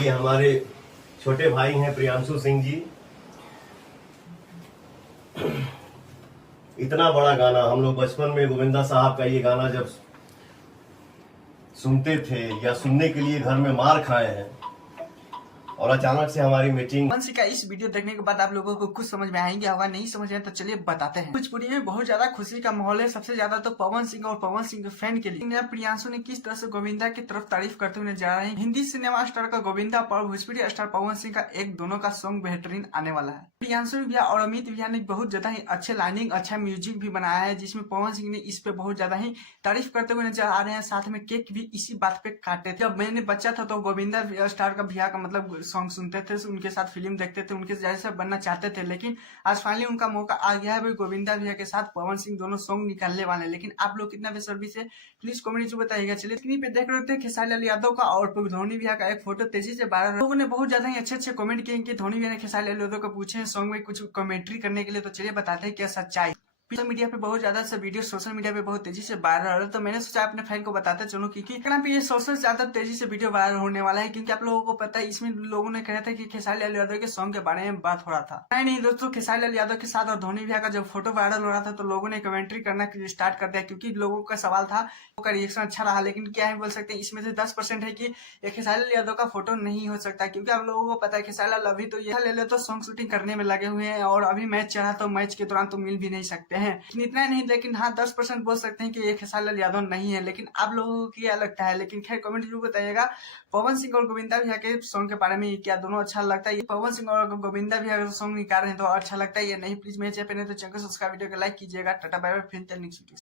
ये हमारे छोटे भाई हैं प्रियांशु सिंह जी। इतना बड़ा गाना हम लोग बचपन में गोविंदा साहब का ये गाना जब सुनते थे या सुनने के लिए घर में मार खाए हैं, और अचानक से हमारी मीटिंग। पवन सिंह का इस वीडियो देखने के बाद आप लोगों को कुछ समझ में आएंगे होगा, नहीं समझ आए तो चलिए बताते हैं। भोजपुरी में बहुत ज्यादा खुशी का माहौल है, सबसे ज्यादा तो पवन सिंह और पवन सिंह के फैन के लिए। प्रियांशु ने किस तरह से गोविंदा की तरफ तारीफ करते हुए जा रहे हैं। हिंदी सिनेमा स्टार का गोविंदा और भोजपुरी स्टार पवन सिंह का एक दोनों का सॉन्ग बेहतरीन आने वाला है। प्रियांशु भैया और अमित भैया ने बहुत ज्यादा ही अच्छे लाइनिंग, अच्छा म्यूजिक भी बनाया है, जिसमें पवन सिंह ने इस पे बहुत ज्यादा ही तारीफ करते हुए नजर आ रहे हैं। साथ में केक भी इसी बात पे काटे थे। जब मैंने बच्चा था तो गोविंदा स्टार का भैया का मतलब सॉन्ग सुनते थे, उनके साथ फिल्म देखते थे, उनके जैसे बनना चाहते थे। लेकिन आज फाइनली उनका मौका आ गया है। गोविंदा भैया के साथ पवन सिंह दोनों सॉन्ग निकालने वाले हैं। लेकिन आप लोग कितना बेसब्री से प्लीज कमेंट जो बताइएगा। चलिए स्क्रीन पे देख रहे थे खेसारी लाल यादव का और धोनी भैया का एक फोटो तेजी से वायरल। लोगों ने बहुत ज्यादा ही अच्छे कमेंट किए कि धोनी भैया ने खेसारी लाल यादव को पूछे सॉन्ग में कुछ कमेंट्री करने के लिए। तो चलिए बताते हैं क्या सच्चाई। सोशल मीडिया पे बहुत ज्यादा से वीडियो सोशल मीडिया पे बहुत तेजी से वायरल हो रहा है। तो मैंने सोचा अपने फैन को बताते चलो कि पे ये सबसे ज्यादा तेजी से वीडियो वायरल होने वाला है, क्योंकि आप लोगों को पता है इसमें लोगों ने कहा था कि खेसारी लाल यादव के सॉन्ग के बारे में बात हो रहा था। नहीं दोस्तों, खेसारी लाल यादव के साथ और धोनी भैया का जब फोटो वायरल हो रहा था तो लोगों ने कमेंट्री करना स्टार्ट कर दिया, क्योंकि लोगों का सवाल था, उनका रिएक्शन अच्छा रहा। लेकिन क्या है बोल सकते हैं, इसमें से 10% है कि ये खेसारी लाल यादव का फोटो नहीं हो सकता, क्योंकि आप लोगों को पता है खेसारी लाल अभी तो ये ले लो तो सॉन्ग शूटिंग करने में लगे हुए हैं, और अभी मैच चला तो मैच के दौरान तो मिल भी नहीं सकते हैं। इतना नहीं, लेकिन हाँ 10% बोल सकते हैं कि ये खेसारी लाल यादव नहीं है। लेकिन आप लोगों को क्या लगता है? लेकिन खैर कमेंट जरूर बताइएगा। पवन सिंह और गोविंदा भैया के सॉन्ग के बारे में क्या दोनों अच्छा लगता है? ये पवन सिंह और गोविंदा भैया का सॉन्ग निकाल रहे हैं तो अच्छा लगता है या नहीं? प्लीज मेरे चैनल पे नहीं तो चैनल को सब्सक्राइब, वीडियो को लाइक कीजिएगा। टाटा बाय बाय, फिर नेक्स्ट वीडियो।